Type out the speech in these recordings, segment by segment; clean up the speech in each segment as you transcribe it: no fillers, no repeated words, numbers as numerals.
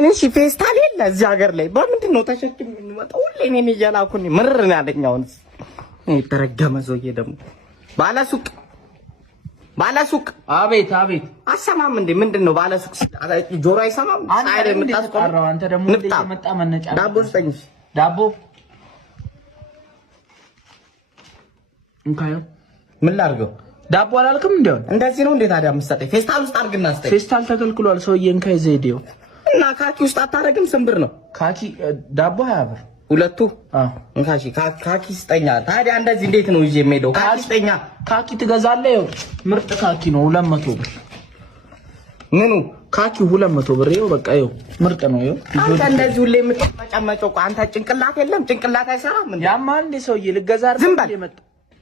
እኔ ፌስታል የለ እዚህ ሀገር ላይ በምንድን ነው ተሸክም የሚመጣው? ሁሌ እኔን እያላኩኝ ምርር ነው ያለኝ። አሁንስ የተረገመ ሰውዬ ደግሞ ባለሱቅ አቤት አቤት አሰማም እንዴ? ምንድነው ባለሱቅ ጆሮ አይሰማም? አይረ የምታስቆራው አንተ ደግሞ እንዴ የመጣ መነጫ ዳቦ ስጠኝ። ዳቦ እንካዩ ምን ላድርገው? ዳቦ አላልክም? እንደው እንደዚህ ነው እንዴ ታዲያ የምትሰጠኝ? ፌስታል ውስጥ አድርግና ስጠኝ። ፌስታል ተከልክሏል ሰውዬ። እንካይ ዘይዴው እና ካኪ ውስጥ አታረግም? ስንብር ነው ካኪ ዳቦ 20 ብር ሁለቱ። እንካሺ ካኪ ስጠኛ። ታዲያ እንደዚህ እንዴት ነው ይዤ የምሄደው? ካኪ ስጠኛ። ካኪ ትገዛለህ? ይኸው ምርጥ ካኪ ነው 200 ብር። ምኑ ካኪ 200 ብር። ይኸው በቃ ይኸው ምርጥ ነው። ይኸው አንተ እንደዚህ ሁሌ የምትመጨመጨው አንተ ጭንቅላት የለም? ጭንቅላት አይሰራም እንዴ? ያማ እንዴ ሰውዬ ልገዛ አይደል የመጣ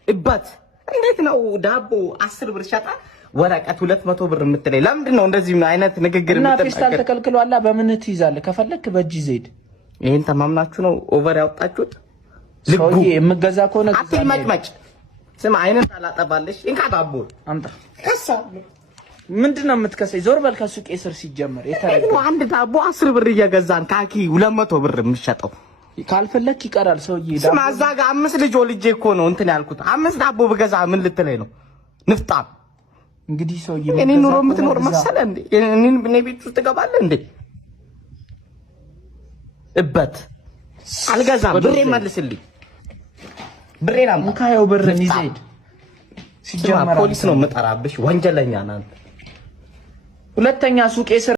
እባት። እንዴት ነው ዳቦ 10 ብር ሸጣ ወረቀት 200 ብር የምትለኝ? ለምንድን ነው እንደዚህ አይነት ንግግር የምትጠቀም? እና ፌስታል ተከልክሏል። በምን ትይዛለህ? ከፈለክ በእጅ ዘይድ። ይሄን ተማምናችሁ ነው ኦቨር ያወጣችሁት? ሰውዬ የምገዛ ከሆነ አትልመጭመጭ። ስማ አይነት አላጠባለሽ። እንካ ዳቦ አምጣ። ከሳ ምንድነው የምትከሰኝ? ዞር በል ከሱቅ ስር ሲጀመር የተረገ አንድ ዳቦ 10 ብር እየገዛን ካኪ 200 ብር የምትሸጠው። ካልፈለክ ይቀራል ሰውዬ። ስማ እዛ ጋር 5 ልጅ ወልጄ እኮ ነው እንትን ያልኩት። 5 ዳቦ ብገዛ ምን ልትለኝ ነው? ንፍጣ እንግዲህ ሰውዬ እኔ ኑሮ የምትኖር መሰለህ እንዴ? እኔ ቤት ውስጥ ትገባለህ እንዴ? እበት አልገዛም። ብሬ መልስልኝ። ብሬን አምጣ። እንካየው ብርን ይዘይድ። ሲጀመር ፖሊስ ነው የምጠራብሽ። ወንጀለኛ ናት። ሁለተኛ ሱቄ